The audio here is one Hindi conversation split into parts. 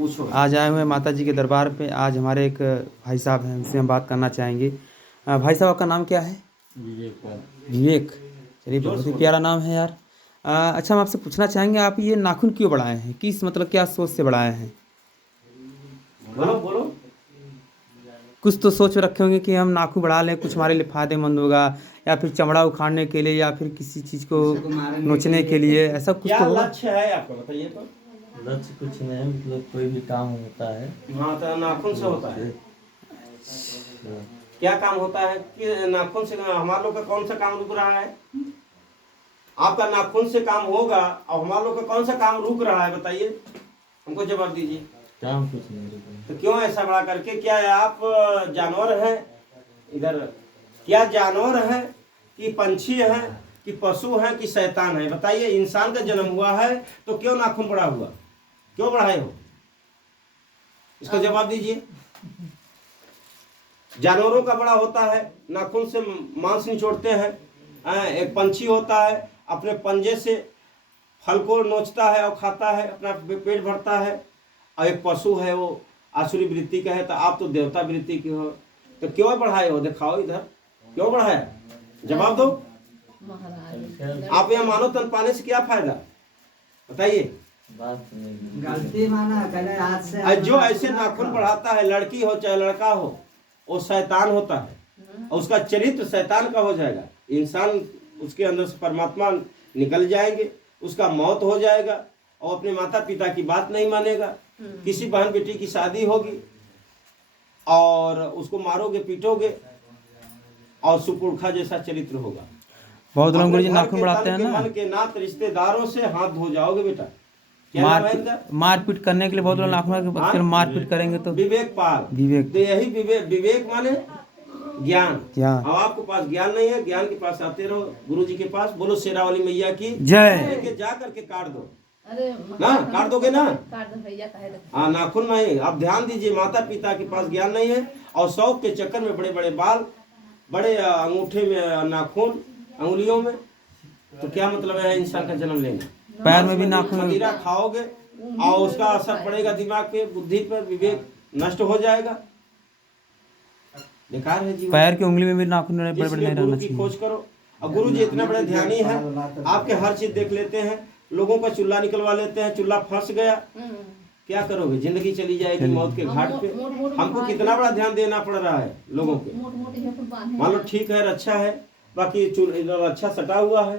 पूछो। आज आए हुए हैं माता जी के दरबार पे। आज हमारे एक भाई साहब हैं, उनसे हम बात करना चाहेंगे। भाई साहब, आपका नाम क्या है? विवेक। चलिए, बहुत ही प्यारा नाम है यार। अच्छा, हम आपसे पूछना चाहेंगे, आप ये नाखून क्यों बढ़ाए हैं? किस मतलब क्या सोच से बढ़ाए हैं? बोलो बोलो। कुछ तो सोच रखे होंगे कि हम नाखून बढ़ा लें, कुछ हमारे लिए फायदेमंद होगा, या फिर चमड़ा उखाड़ने के लिए, या फिर किसी चीज़ को नोचने के लिए, ऐसा कुछ क्या तो होगा। लक्ष्य है आपका, बताइए तो। लक्ष्य कुछ नहीं, मतलब कोई भी काम होता है। हाँ, तो नाखून से होता है। क्या काम होता है कि नाखून से हमारे लोग का कौन सा काम रुक रहा है? आपका नाखून से काम होगा और हमारे लोग का कौन सा काम रुक रहा है, बताइए, हमको जवाब दीजिए। काम कुछ नहीं रुका है। तो क्यों ऐसा बड़ा करके? क्या आप जानवर हैं इधर? क्या जानवर हैं कि पंछी हैं कि पशु हैं कि शैतान है? बताइए, इंसान का जन्म हुआ है तो क्यों नाखून बड़ा हुआ? क्यों बढ़ाए हो? इसका जवाब दीजिए। जानवरों का बड़ा होता है, नाखून से मांस निचोड़ते हैं। एक पंछी होता है, अपने पंजे से फल को नोचता है और खाता है, अपना पेट भरता है। और एक पशु है, वो आसुरी वृत्ति का है। तो आप तो देवता वृत्ति के हो, तो क्यों बढ़ाए हो? दिखाओ इधर, क्यों बढ़ाया? जवाब दो। आप यहाँ मानव तन पाने से क्या फायदा, बताइए। बात नहीं। गलती माना गले हाथ से। जो ऐसे नाखून बढ़ाता है, लड़की हो चाहे लड़का हो, वो शैतान होता है और उसका चरित्र शैतान का हो जाएगा। इंसान, उसके अंदर से परमात्मा निकल जाएंगे, उसका मौत हो जाएगा और अपने माता पिता की बात नहीं मानेगा। किसी बहन बेटी की शादी होगी और उसको मारोगे पीटोगे और सुपुरखा जैसा चरित्र होगा। बहुत लोग गुरुजी अपने घर नाखून के बढ़ाते तन हैं के ना, मन के नात रिश्तेदारों से हाथ धो जाओगे बेटा। क्या नाम है इनका? मारपीट करने के लिए बहुत लोग नाखून मारपीट करेंगे तो। विवेक पाल। विवेक। तो यही विवेक माने ज्ञान। क्या? अब आपके पास ज्ञान नहीं है, ज्ञान के पास आते रहो, गुरु जी के पास। बोलो शेरावाली मैया की जय। लेके जा करके काट दो ना, काट दोगे ना? हाँ, नाखून नहीं। अब ध्यान दीजिए, माता पिता के पास ज्ञान नहीं है और शौक के चक्कर में बड़े बड़े बाल, बड़े अंगूठे में नाखून, अंगुलियों में। तो क्या मतलब है इंसान का जन्म लेना? पैर में भी नाखून। मदिरा खाओगे और उसका असर पड़ेगा दिमाग पे, बुद्धि पर, विवेक नष्ट हो जाएगा। बेकार है जीवन। पैर की उंगली में भी नाखून बड़े बड़े इसलिए नहीं गुरु रहना की चाहिए। खोज करो। और गुरु जी इतने बड़े ध्यानी हैं, आपके हर चीज देख लेते हैं। लोगों का चूल्हा निकलवा लेते हैं, चूल्हा फंस गया, क्या करोगे? जिंदगी चली जाएगी मौत के घाट पे। हमको कितना बड़ा ध्यान देना पड़ रहा है लोगों पे। मान लो ठीक है, अच्छा है, बाकी अच्छा सटा हुआ है।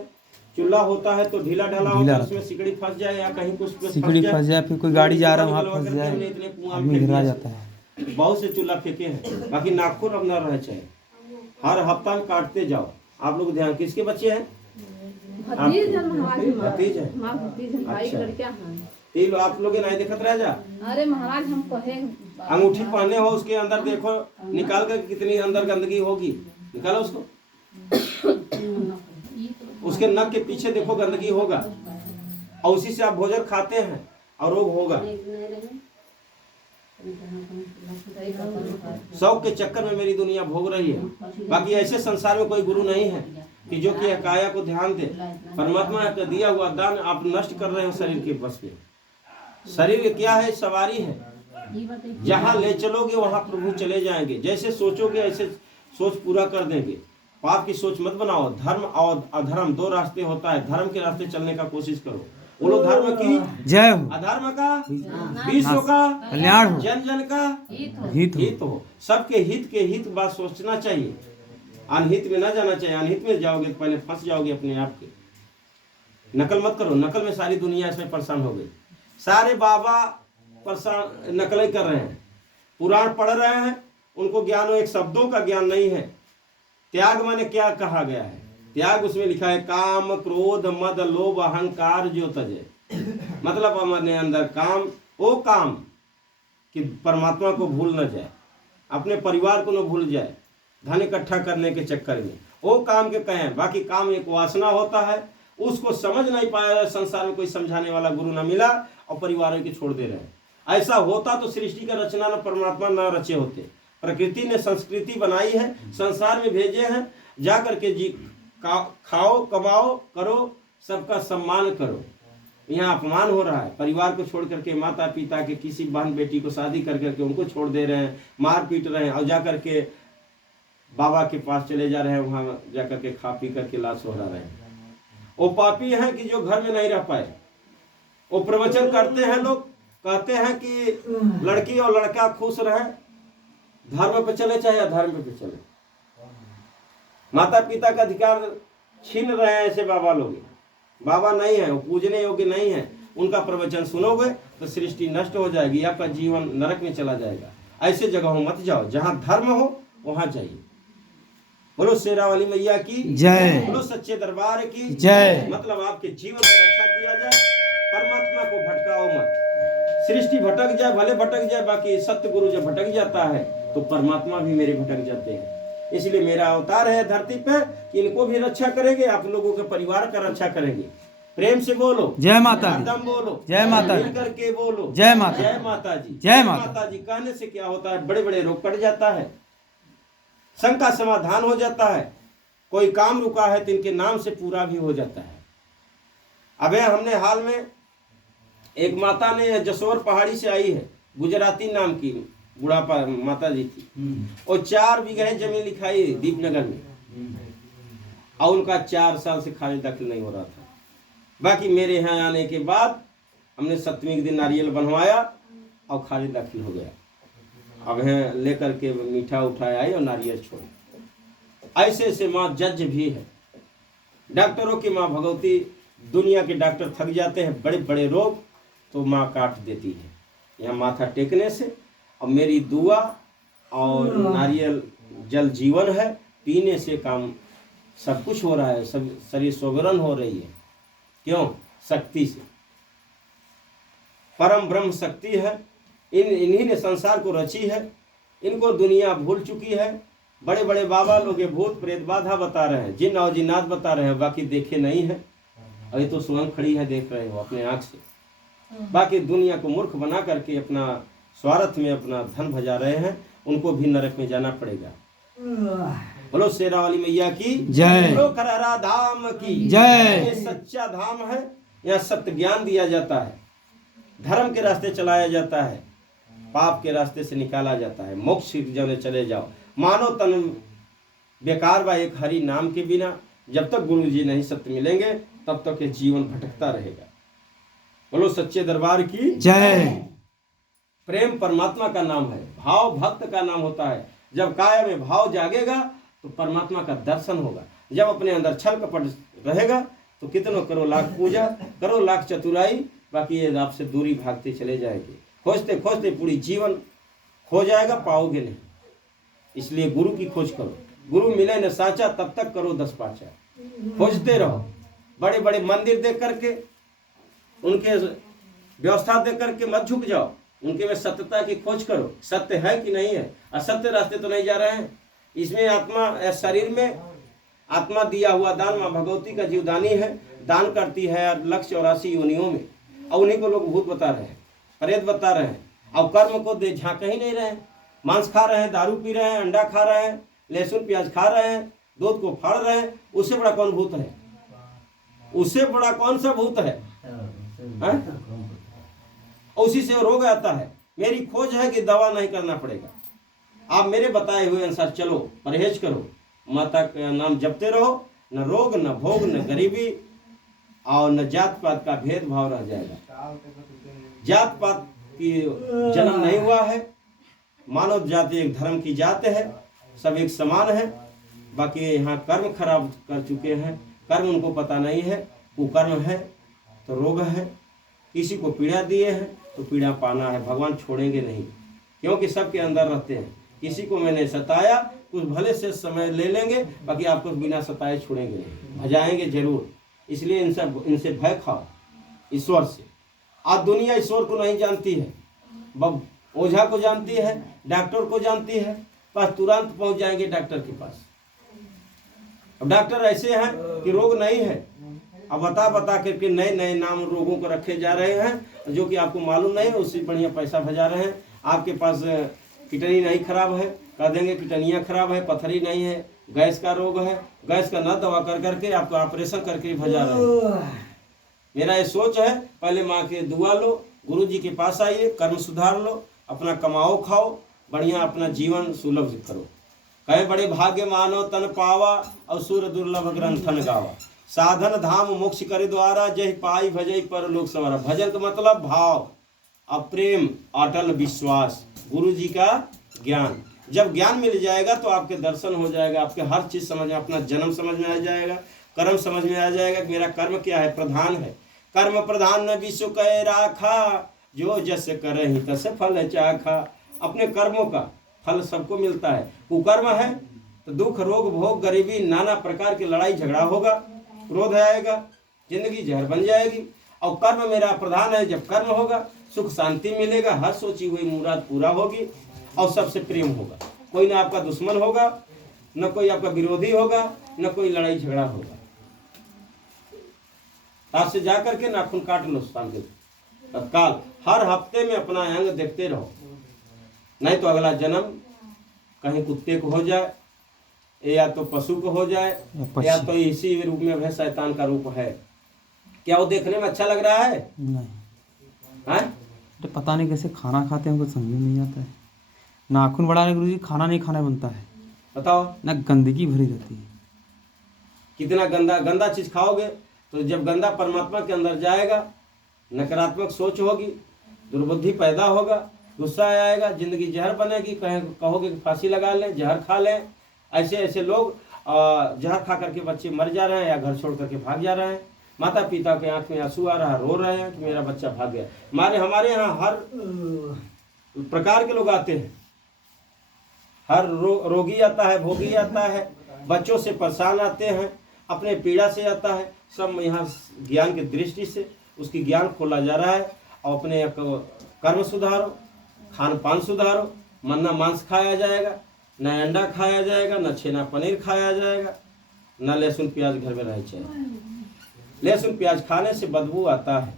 चूल्हा होता है तो ढीला ढाला होता है, उसमें सिकड़ी फंस जाए या कहीं कुछ सिकड़ी फंस जाए, फिर कोई गाड़ी जा रहा है वहाँ फंस जाए, आदमी घिरा जाता है। बहुत से चूल्हा फेंके हैं, बाकी नाखून अब न रह चाहे। हर हफ्ता में काटते जाओ। आप लोग ध्यान, किसके बच्चे हैं? भतीज है। अच्छा, तीन आप लोग नहीं देखत रह जा। अरे महाराज, हम कहे अंगूठी पहने हो, उसके अंदर देखो, निकाल कर कितनी अंदर गंदगी होगी, निकालो उसको। उसके नक के पीछे देखो, गंदगी होगा और उसी से आप भोजन खाते हैं और रोग होगा। शौक के चक्कर में मेरी दुनिया भोग रही है। बाकी ऐसे संसार में कोई गुरु नहीं है कि जो कि काया को ध्यान दे। परमात्मा का दिया हुआ दान आप नष्ट कर रहे हो शरीर के बस में। शरीर क्या है? सवारी है। जहाँ ले चलोगे वहाँ प्रभु चले जाएंगे। जैसे सोचोगे ऐसे सोच पूरा कर देंगे। पाप की सोच मत बनाओ। धर्म और अधर्म दो रास्ते होता है, धर्म के रास्ते चलने का कोशिश करो। बोलो धर्म की जय हो। अधर्म का विश्व का कल्याण हो, जन जन का हित हो। सबके हित के हित बात सोचना चाहिए, अनहित में ना जाना चाहिए। अनहित में जाओगे तो पहले फंस जाओगे अपने आप के। नकल मत करो, नकल में सारी दुनिया इसमें परेशान हो गई। सारे बाबा परेशान, नकल ही कर रहे हैं, पुराण पढ़ रहे हैं, उनको ज्ञान हो, एक शब्दों का ज्ञान नहीं है। त्याग माने क्या कहा गया है? त्याग उसमें लिखा है, काम क्रोध मद लोभ अहंकार जो तजे। मतलब हमारे अंदर काम, वो काम कि परमात्मा को भूल न जाए, अपने परिवार को न भूल जाए धन इकट्ठा करने के चक्कर में, वो काम के कहें। बाकी काम एक वासना होता है, उसको समझ नहीं पाया। संसार में कोई समझाने वाला गुरु न मिला और परिवारों के छोड़ दे रहे। ऐसा होता तो सृष्टि का रचना न परमात्मा न रचे होते। प्रकृति ने संस्कृति बनाई है, संसार में भेजे हैं, जा करके जी खाओ, कमाओ, करो, सबका सम्मान करो। यहाँ अपमान हो रहा है। परिवार को छोड़ करके, माता पिता के किसी बहन बेटी को शादी कर करके उनको छोड़ दे रहे हैं, मार पीट रहे हैं, और जा करके बाबा के पास चले जा रहे हैं, वहाँ जा करके खा पी करके लाश हो रहे हैं। वो पापी हैं कि जो घर में नहीं रह पाए। वो प्रवचन करते हैं, लोग कहते हैं कि लड़की और लड़का खुश रहे, धर्म पे चले चाहे अधर्म पे चले। माता पिता का अधिकार छीन रहे हैं ऐसे बाबा लोग। बाबा नहीं है, वो पूजने योग्य नहीं है। उनका प्रवचन सुनोगे तो सृष्टि नष्ट हो जाएगी, आपका जीवन नरक में चला जाएगा। ऐसे जगहों मत जाओ, जहाँ धर्म हो वहाँ जाइए। बोलो शेरा वाली मैया की जय, बोलो सच्चे दरबार की जय। मतलब आपके जीवन की रक्षा किया जाए, परमात्मा को भटकाओ मत। सृष्टि भटक जाए, भले भटक जाए, बाकी सत्य गुरु जब भटक जाता है तो परमात्मा भी मेरे भटक जाते हैं। इसलिए मेरा अवतार है धरती पे कि इनको भी रक्षा करेंगे, आप लोगों के परिवार का रक्षा करेंगे। प्रेम से बोलो जय माता दी, हरदम बोलो जय माता दी, मिल करके बोलो जय माता, जय माता जी, जय माता जी। कहने से क्या होता है, बड़े बड़े रोग कट जाता है, शंका समाधान हो जाता है, कोई काम रुका है तो इनके नाम से पूरा भी हो जाता है। अबे हमने हाल में एक माता ने जसोर पहाड़ी से आई है, गुजराती नाम की बुढ़ापा माता जी थी, और 4 बीघे जमीन लिखाई दीपनगर में, और उनका 4 साल से खाली दाखिल नहीं हो रहा था। बाकी मेरे यहाँ आने के बाद हमने 7वें के दिन नारियल बनवाया और खाली दाखिल हो गया। अब है लेकर के मीठा उठाए आई और नारियल छोड़। ऐसे ऐसे माँ जज भी है, डॉक्टरों की माँ भगवती। दुनिया के डॉक्टर थक जाते हैं, बड़े बड़े रोग तो माँ काट देती है यहाँ माथा टेकने से। और मेरी दुआ और नारियल जल जीवन है, पीने से काम सब कुछ हो रहा है, सब शरीर सोवरन हो रही है। क्यों? शक्ति से। परम ब्रह्म शक्ति है, इन्हीं ने संसार को रची है। इनको दुनिया भूल चुकी है। बड़े बड़े बाबा लोग ये भूत प्रेत बाधा बता रहे हैं, जिन और जिन्नात बता रहे हैं, बाकी देखे नहीं है। और ये तो स्वयं खड़ी है, देख रहे हो अपने आंख से। बाकी दुनिया को मूर्ख बना करके अपना स्वार्थ में अपना धन भजा रहे हैं, उनको भी नरक में जाना पड़ेगा। बोलो शेरा वाली मैया की जय, बोलो खरहरा धाम की जय। ये सच्चा धाम है, यहाँ सत्य ज्ञान दिया जाता है, धर्म के रास्ते चलाया जाता है, पाप के रास्ते से निकाला जाता है। मोक्ष जने चले जाओ। मानो तन बेकार बा एक हरि नाम के बिना। जब तक गुरु जी नहीं सत्य मिलेंगे तब तक ये जीवन भटकता रहेगा। बोलो सच्चे दरबार की जय। प्रेम परमात्मा का नाम है, भाव भक्त का नाम होता है। जब काया में भाव जागेगा तो परमात्मा का दर्शन होगा। जब अपने अंदर छल कपट रहेगा तो कितनों करो लाख पूजा, करो लाख चतुराई, बाकी ये आपसे दूरी भागते चले जाएंगे। खोजते खोजते पूरी जीवन खो जाएगा, पाओगे नहीं। इसलिए गुरु की खोज करो। गुरु मिले न साचा, तब तक करो 10 पाचा। खोजते रहो। बड़े बड़े मंदिर देख करके, उनके व्यवस्था देख करके मत झुक जाओ, उनके में सत्यता की खोज करो। सत्य है कि नहीं है? असत्य रास्ते तो नहीं जा रहे हैं। इसमें आत्मा, शरीर में आत्मा दिया हुआ दान माँ भगवती का जीवदानी है, दान करती है 1,84 योनियों में। और उन्हीं को लोग भूत बता रहे हैं, प्रेत बता रहे हैं, और कर्म को दे झांक ही नहीं रहे हैं। मांस खा रहे हैं, दारू पी रहे हैं, अंडा खा रहे हैं, लहसुन प्याज खा रहे हैं, दूध को फाड़ रहे हैं। उससे बड़ा कौन भूत है? उससे बड़ा कौन सा भूत है? उसी से रोग आता है। मेरी खोज है कि दवा नहीं करना पड़ेगा। आप मेरे बताए हुए अनुसार चलो, परहेज करो, माता का नाम जपते रहो। न रोग, न भोग, न गरीबी, और न जात पात का भेदभाव रह जाएगा। जात पात की जन्म नहीं हुआ है। मानव जाति एक धर्म की जात है, सब एक समान है। बाकी यहाँ कर्म खराब कर चुके हैं, कर्म उनको पता नहीं है। कुकर्म है तो रोग है, किसी को पीड़ा दिए हैं तो पीड़ा पाना है। भगवान छोड़ेंगे नहीं, क्योंकि सबके अंदर रहते हैं। किसी को मैंने सताया, कुछ भले से समय ले लेंगे, बाकी आपको बिना सताए छोड़ेंगे नहीं, भजाएंगे जरूर। इसलिए इनसे भय खाओ, ईश्वर से। आज दुनिया ईश्वर को नहीं जानती है, ओझा को जानती है, डॉक्टर को जानती है। बस तुरंत पहुंच जाएंगे डॉक्टर के पास। अब डॉक्टर ऐसे हैं कि रोग नहीं है, अब बता बता करके नए नए नाम रोगों को रखे जा रहे हैं, जो कि आपको मालूम नहीं है। उससे बढ़िया पैसा भजा रहे हैं। आपके पास किडनी नहीं खराब है, कह देंगे किडनियाँ खराब है, पथरी नहीं है, गैस का रोग है, गैस का न दवा कर करके आपको ऑपरेशन करके भजा रहे हैं। मेरा ये सोच है, पहले माँ के दुआ लो, गुरु जी के पास आइए, कर्म सुधार लो, अपना कमाओ खाओ, बढ़िया अपना जीवन सुलभ करो। कहे बड़े भाग्य मानो तन पावा, और सुर दुर्लभ ग्रंथन गावा। साधन धाम मोक्ष करे द्वारा, जय पाई भजई पर लोक सवारा। भजन का मतलब भाव, अप्रेम, अटल विश्वास, गुरु जी का ज्ञान। जब ज्ञान मिल जाएगा तो आपके दर्शन हो जाएगा, आपके हर चीज समझ में, अपना जन्म समझ में आ जाएगा, कर्म समझ में आ जाएगा कि मेरा कर्म क्या है, प्रधान है। कर्म प्रधान न विश्व कह राखा, जो जस करहि तस फल चाखा। अपने कर्मों का फल सबको मिलता है। कुकर्म है तो दुख, रोग, भोग, गरीबी, नाना प्रकार की लड़ाई झगड़ा होगा, क्रोध आएगा, जिंदगी जहर बन जाएगी। और कर्म मेरा प्रधान है, जब कर्म होगा सुख शांति मिलेगा, हर सोची हुई मुराद पूरा होगी, और सबसे प्रेम होगा। कोई ना आपका दुश्मन होगा, न कोई आपका विरोधी होगा, न कोई लड़ाई झगड़ा होगा। आज से जाकर के नाखून काट लो शांति तत्काल। हर हफ्ते में अपना अंग देखते रहो, नहीं तो अगला जन्म कहीं कुत्ते को हो जाए, या तो पशु को हो जाए, या तो इसी रूप में वह शैतान का रूप है। क्या वो देखने में अच्छा लग रहा है? नहीं है? तो पता नहीं कैसे खाना खाते हैं, हमको समझ में नहीं आता है। नाखून बढ़ाने गुरु जी खाना नहीं खाना बनता है, बताओ ना गंदगी भरी रहती है। कितना गंदा गंदा चीज खाओगे तो जब गंदा परमात्मा के अंदर जाएगा, नकारात्मक सोच होगी, दुर्बुद्धि पैदा होगा, गुस्सा आएगा, जिंदगी जहर बनेगी। कहोगे कि फांसी लगा लें, जहर खा लें। ऐसे ऐसे लोग जहर खा करके बच्चे मर जा रहे हैं या घर छोड़ करके भाग जा रहे हैं। माता पिता के आंख में आंसू आ रहा है, रो रहे हैं कि मेरा बच्चा भाग गया। हमारे यहाँ हर प्रकार के लोग आते हैं, हर रोगी आता है, भोगी आता है, बच्चों से परेशान आते हैं, अपने पीड़ा से आता है। सब यहाँ ज्ञान की दृष्टि से उसकी ज्ञान खोला जा रहा है। और अपने कर्म सुधारो, खान पान सुधारो, न मांस खाया जाएगा, न अंडा खाया जाएगा, न छेना पनीर खाया जाएगा, न लहसुन प्याज घर में रह चाहिए। लहसुन प्याज खाने से बदबू आता है,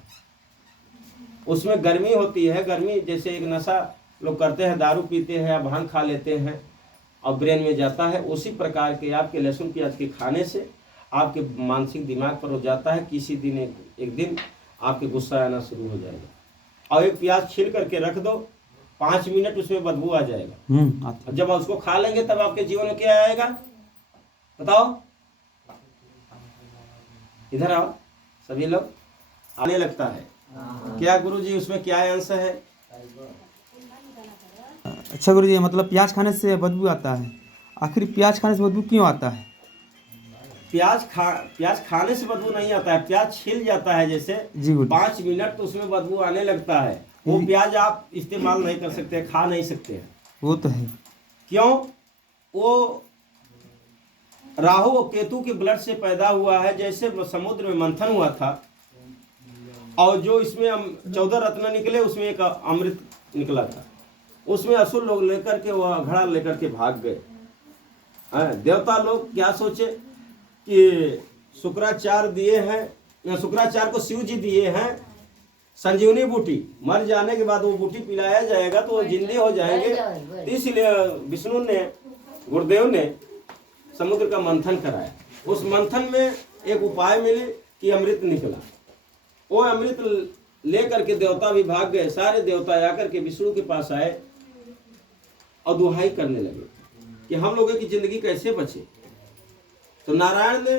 उसमें गर्मी होती है। गर्मी जैसे एक नशा लोग करते हैं, दारू पीते हैं या भांग खा लेते हैं और ब्रेन में जाता है, उसी प्रकार के आपके लहसुन प्याज के खाने से आपके मानसिक दिमाग पर हो जाता है। किसी दिन एक दिन आपके गुस्सा आना शुरू हो जाएगा। और एक प्याज छील करके रख दो, 5 मिनट उसमें बदबू आ जाएगा। जब आप उसको खा लेंगे तब आपके जीवन में क्या आएगा बताओ? इधर आओ सभी लोग, आने लगता है। क्या गुरुजी उसमें क्या अंश है? अच्छा गुरु जी, मतलब प्याज खाने से बदबू आता है, आखिर प्याज खाने से बदबू क्यों आता है? प्याज खाने से बदबू नहीं आता है, प्याज छिल जाता है जैसे 5 मिनट तो उसमें बदबू आने लगता है। वो प्याज आप इस्तेमाल नहीं कर सकते, खा नहीं सकते हैं। वो तो है। क्यों? वो राहु और केतु के ब्लड से पैदा हुआ है। जैसे समुद्र में मंथन हुआ था और जो इसमें 14 रत्न निकले, उसमें एक अमृत निकला था। उसमें असुर लोग लेकर के वह घड़ा लेकर के भाग गए। देवता लोग क्या सोचे कि शुक्राचार्य दिए हैं, शुक्राचार्य को शिव जी दिए हैं संजीवनी बूटी, मर जाने के बाद वो बूटी पिलाया जाएगा तो वो जिंदे हो जाएंगे। तो इसलिए विष्णु ने, गुरुदेव ने समुद्र का मंथन कराया। उस मंथन में एक उपाय मिले कि अमृत निकला। वो अमृत ले करके देवता भी भाग गए। सारे देवता आकर के विष्णु के पास आए और दुहाई करने लगे कि हम लोगों की जिंदगी कैसे बचे। तो नारायण ने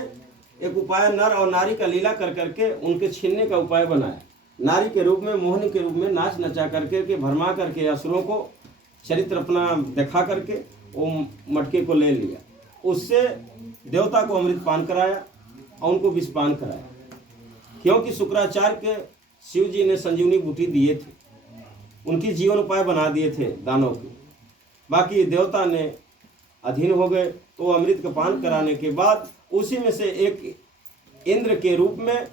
एक उपाय नर और नारी का लीला कर करके उनके छीनने का उपाय बनाया। नारी के रूप में, मोहनी के रूप में नाच नचा करके के भरमा करके असुरों को चरित्र अपना दिखा करके वो मटके को ले लिया। उससे देवता को अमृत पान कराया और उनको विष पान कराया। क्योंकि शुक्राचार्य के शिव जी ने संजीवनी बूटी दिए थे, उनकी जीवन उपाय बना दिए थे दानों के। बाकी देवता ने अधीन हो गए। तो अमृत का पान कराने के बाद उसी में से एक इंद्र के रूप में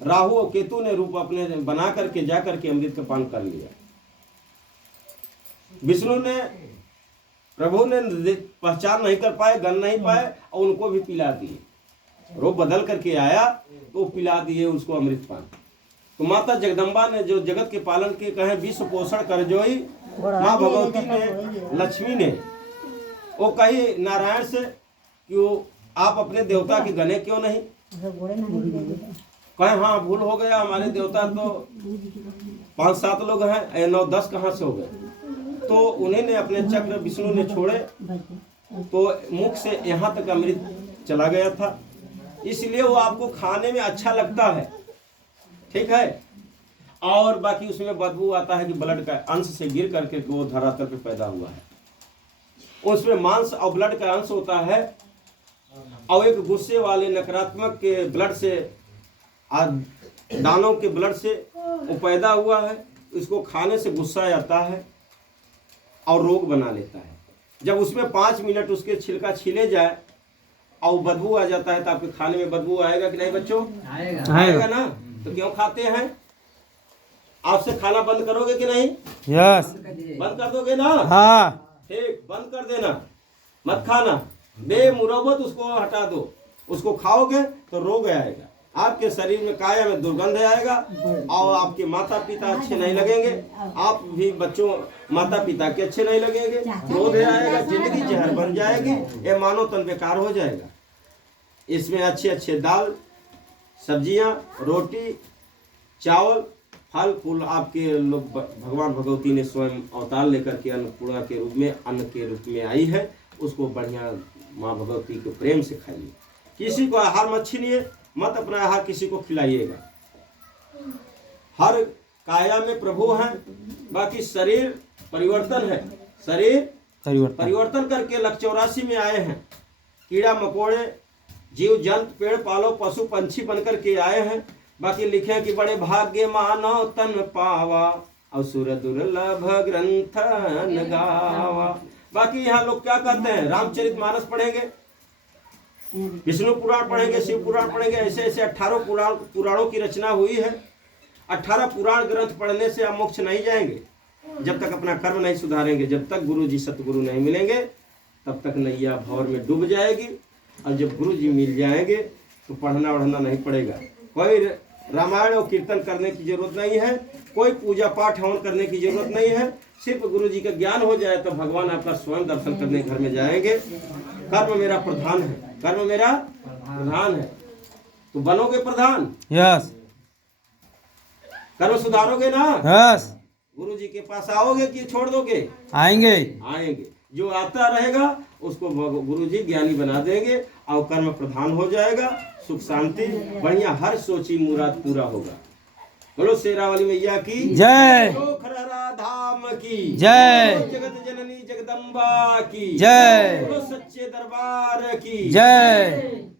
राहु और केतु ने रूप अपने बना करके जा करके अमृत का पान कर लिया। विष्णु ने, प्रभु ने पहचान नहीं कर पाए, गन नहीं पाए और उनको भी पिला दिए। रूप बदल करके आया तो पिला दिए उसको अमृत पान। तो माता जगदम्बा ने, जो जगत के पालन के कहे विश्व पोषण कर जोई, माँ भगवती ने, लक्ष्मी ने, वो कही नारायण से कि आप अपने देवता के गने क्यों नहीं? कहे हाँ भूल हो गया, हमारे देवता तो 5-7 लोग हैं, 9-10 कहाँ से हो गए। तो उन्हीं ने अपने चक्र विष्णु ने छोड़े तो मुख से यहाँ तक अमृत चला गया था, इसलिए वो आपको खाने में अच्छा लगता है, ठीक है। और बाकी उसमें बदबू आता है कि ब्लड का अंश से गिर करके वो धरातल पे पैदा हुआ है। उसमें मांस और ब्लड का अंश होता है, और एक गुस्से वाले नकारात्मक के ब्लड से, दानों के ब्लड से वो पैदा हुआ है। इसको खाने से गुस्सा आता है और रोग बना लेता है। जब उसमें 5 मिनट उसके छिलका छीले जाए और बदबू आ जाता है तो आपके खाने में बदबू आएगा कि नहीं बच्चों? आएगा ना। तो क्यों खाते हैं? आपसे खाना बंद करोगे कि नहीं? यस। बंद कर दोगे ना? हाँ। ठीक, बंद कर देना, मत खाना, बेमुरब्बत उसको हटा दो। उसको खाओगे तो रोग आएगा, आपके शरीर में काया में दुर्गंध आएगा, और आपके माता पिता अच्छे नहीं लगेंगे, आप भी बच्चों माता पिता के अच्छे नहीं लगेंगे, क्रोध आएगा, जिंदगी जहर बन जाएगी, ये मानव तन बेकार हो जाएगा। इसमें अच्छे अच्छे दाल, सब्जियां, रोटी, चावल, फल फूल, आपके लोग भगवान भगवती ने स्वयं अवतार लेकर के अन्नपूर्णा के रूप में, अन्न के रूप में आई है, उसको बढ़िया माँ भगवती के प्रेम से खाइए। किसी को आहार मत छीनिए, मत अपना आहार किसी को खिलाइएगा। हर काया में प्रभु हैं, बाकी शरीर परिवर्तन है, शरीर परिवर्तन करके 184 में आए हैं। कीड़ा मकोड़े, जीव जंतु, पेड़ पालो, पशु पंछी बनकर के आए हैं। बाकी लिखे कि बड़े भाग्य मानव तन पावा, असुर दुर्लभ ग्रंथ न गावा। बाकी यहाँ लोग क्या कहते हैं, रामचरितमानस पढ़ेंगे, विष्णु पुराण पढ़ेंगे, शिव पुराण पढ़ेंगे, ऐसे ऐसे 18 पुराणों की रचना हुई है। 18 पुराण ग्रंथ पढ़ने से आप मोक्ष नहीं जाएंगे जब तक अपना कर्म नहीं सुधारेंगे। जब तक गुरु जी सतगुरु नहीं मिलेंगे तब तक नैया भंवर में डूब जाएगी। और जब गुरु जी मिल जाएंगे तो पढ़ना वढ़ना नहीं पड़ेगा, कोई रामायण और कीर्तन करने की जरूरत नहीं है, कोई पूजा पाठ हवन करने की जरूरत नहीं है। सिर्फ गुरु जी का ज्ञान हो जाए तो भगवान आपका स्वयं दर्शन करने घर में जाएंगे। कर्म मेरा प्रधान है, कर्म मेरा प्रधान है, तो बनोगे प्रधान। यस। कर्म सुधारोगे ना? यस। गुरु जी के पास आओगे कि छोड़ दोगे? आएंगे। आएंगे। जो आता रहेगा उसको गुरु जी ज्ञानी बना देंगे और कर्म प्रधान हो जाएगा। सुख शांति बढ़िया, हर सोची मुराद पूरा होगा। बोलो शेरा वाली मैया की जय, खररा धाम की जय, जगत जननी जगदम्बा की जय, बोलो सच्चे दरबार की जय।